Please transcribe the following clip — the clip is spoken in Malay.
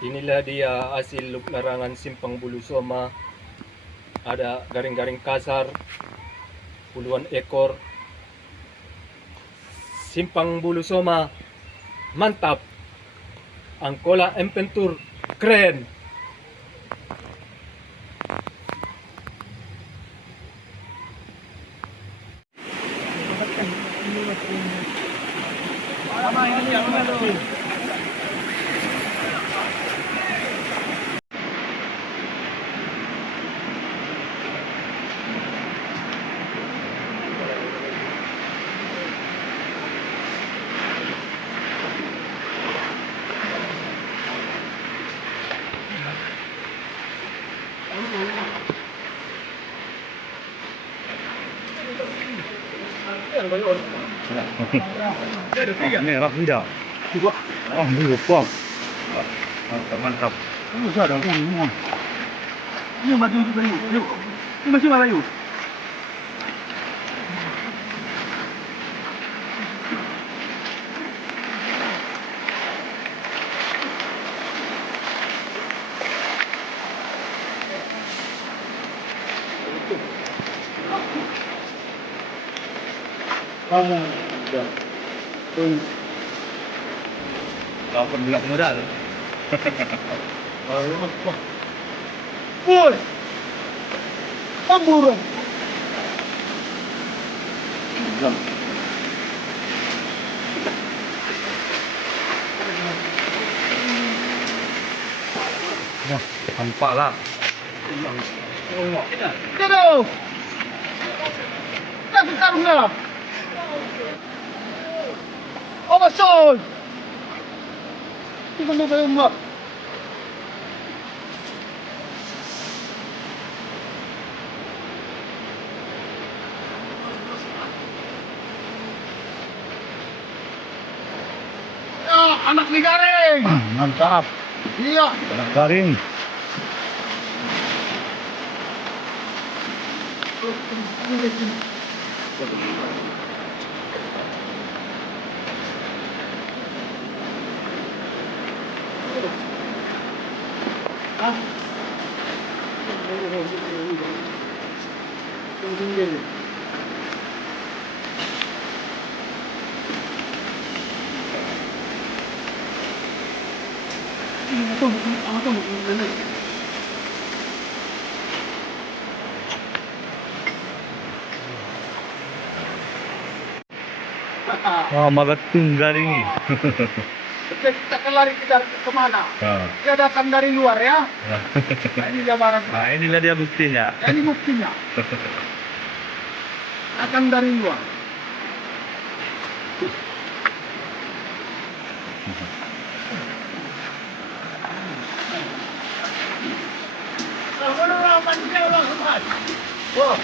Inilah dia hasil larangan simpang bulu soma. Ada garing-garing kasar, puluhan ekor. Simpang bulu soma, mantap. Ang Kola Empentur, keren. Merah tidak. Oh, ini lupa. Mantap, mantap. Ini ada semua. Ini masih bayu. Ini masih bayu. Kapan juga modal. Woi. Pamburu. Wah, nampak lah. Aduh. Tak sekarang dah. Oh, betul. Itu mana bayu mak? Anak ni garing. Mantap. Iya. Anak garing. Wah, magating garing ni. Kita akan lari ke mana? Dia datang dari luar ya. Nah, ini gambaran. Nah, inilah dia buktinya. Ini buktinya. Datang dari luar. Wah.